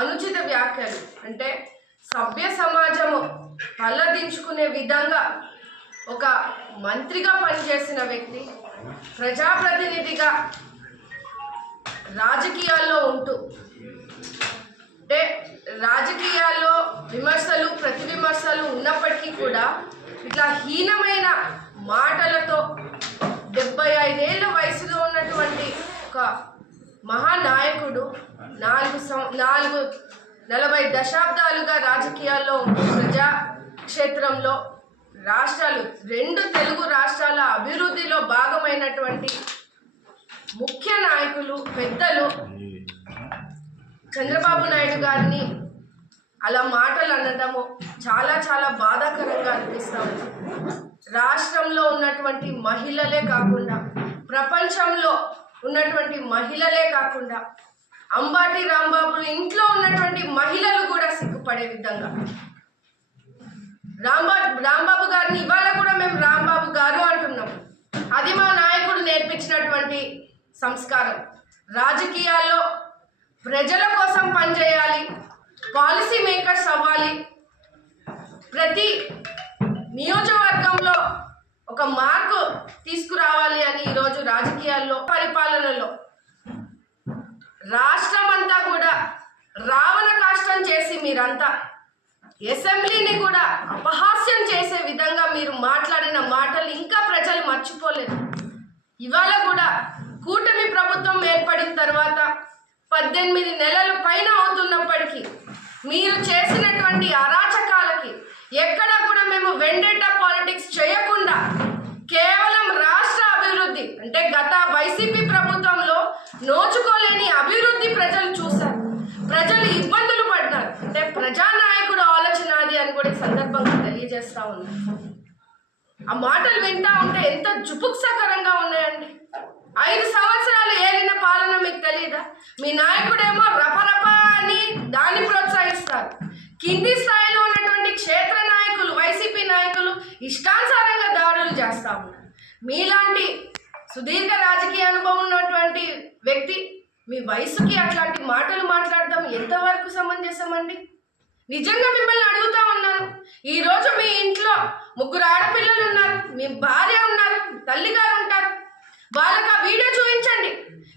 అనుచిత వ్యాఖ్యలు అంటే సభ్య సమాజము పల్లదించుకునే విధంగా ఒక మంత్రిగా పనిచేసిన వ్యక్తి ప్రజాప్రతినిధిగా రాజకీయాల్లో ఉంటూ అంటే రాజకీయాల్లో విమర్శలు ప్రతి విమర్శలు ఉన్నప్పటికీ కూడా ఇట్లా హీనమైన మాటలతో డెబ్బై ఐదేళ్ళ వయసులో ఉన్నటువంటి ఒక మహానాయకుడు నాలుగు సం నాలుగు నలభై దశాబ్దాలుగా రాజకీయాల్లో ప్రజా క్షేత్రంలో రాష్ట్రాలు రెండు తెలుగు రాష్ట్రాల అభివృద్ధిలో భాగమైనటువంటి ముఖ్య నాయకులు పెద్దలు చంద్రబాబు నాయుడు గారిని అలా మాటలు అనడము చాలా చాలా బాధాకరంగా అనిపిస్తా ఉంది. రాష్ట్రంలో ఉన్నటువంటి మహిళలే కాకుండా ప్రపంచంలో ఉన్నటువంటి మహిళలే కాకుండా అంబాటి రాంబాబు ఇంట్లో ఉన్నటువంటి మహిళలు కూడా సిగ్గుపడే విధంగా. రాంబా రాంబాబు గారిని ఇవాళ కూడా మేము రాంబాబు గారు అంటున్నాం అది మా నాయకుడు నేర్పించినటువంటి సంస్కారం. రాజకీయాల్లో ప్రజల కోసం పనిచేయాలి పాలసీ మేకర్స్ అవ్వాలి. ప్రతి నియోజకవర్గంలో ఒక మార్పు తీసుకురావాలి అని ఈరోజు రాజకీయాల్లో రాష్ట్రం అంతా కూడా రావణ కాష్టం చేసి మీరంతా అసెంబ్లీని కూడా అపహాస్యం చేసే విధంగా మీరు మాట్లాడిన మాటలు ఇంకా ప్రజలు మర్చిపోలేదు ఇవాళ కూడా కూటమి ప్రభుత్వం ఏర్పడిన తర్వాత పద్దెనిమిది నెలలు పైన అవుతున్నప్పుడు తెలియజేస్తా ఉన్నాను ఆ మాటలు వింటా ఉంటే ఎంత జుపుక్సకరంగా ఉన్నాయండి. ఐదు సంవత్సరాలు ఏలిన పాలన మీకు తెలియదా మీ నాయకుడేమో రపరప అని దాన్ని ప్రోత్సహిస్తారు. కింది స్థాయిలో ఉన్నటువంటి క్షేత్ర నాయకులు వైసీపీ నాయకులు ఇష్టానుసారంగా దాడులు చేస్తా ఉన్నారు. మీలాంటి సుదీర్ఘ రాజకీయ అనుభవం ఉన్నటువంటి వ్యక్తి మీ వయసుకి అట్లాంటి మాటలు మాట్లాడడం ఎంతవరకు సమంజసమండి? నిజంగా మిమ్మల్ని అడుగుతా ఉన్నాను ఈ రోజు మీ ఇంట్లో ముగ్గురు ఆడపిల్లలు ఉన్నారు. మీ భార్య ఉన్నారు. తల్లిగారు ఉంటారు. వాళ్ళకి ఆ వీడియో చూపించండి.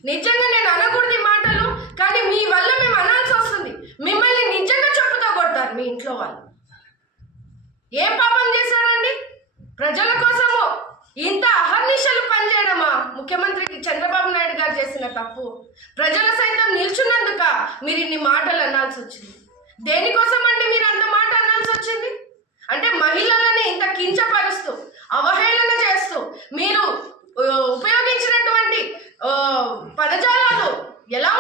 నిజంగా నేను అనకూడదు మాటలు కానీ మీ వల్ల మేము అనాల్సి వస్తుంది. మిమ్మల్ని నిజంగా చెప్పుతో కొడతారు మీ ఇంట్లో వాళ్ళు. ఏం పాపం చేశారండి? ప్రజల కోసము? ఇంత అహర్నిశలు పనిచేయడమా? ముఖ్యమంత్రికి చంద్రబాబు నాయుడు గారు చేసిన తప్పు. ప్రజల సైతం నిల్చున్నందుక మీరు ఇన్ని మాటలు అనాల్సి వచ్చింది. దేనికోసం అండి మీరు అంత మాట అనాల్సి వచ్చింది అంటే మహిళలని ఇంత కించపరుస్తూ అవహేళన చేస్తూ మీరు ఉపయోగించినటువంటి పదజాలాలు ఎలా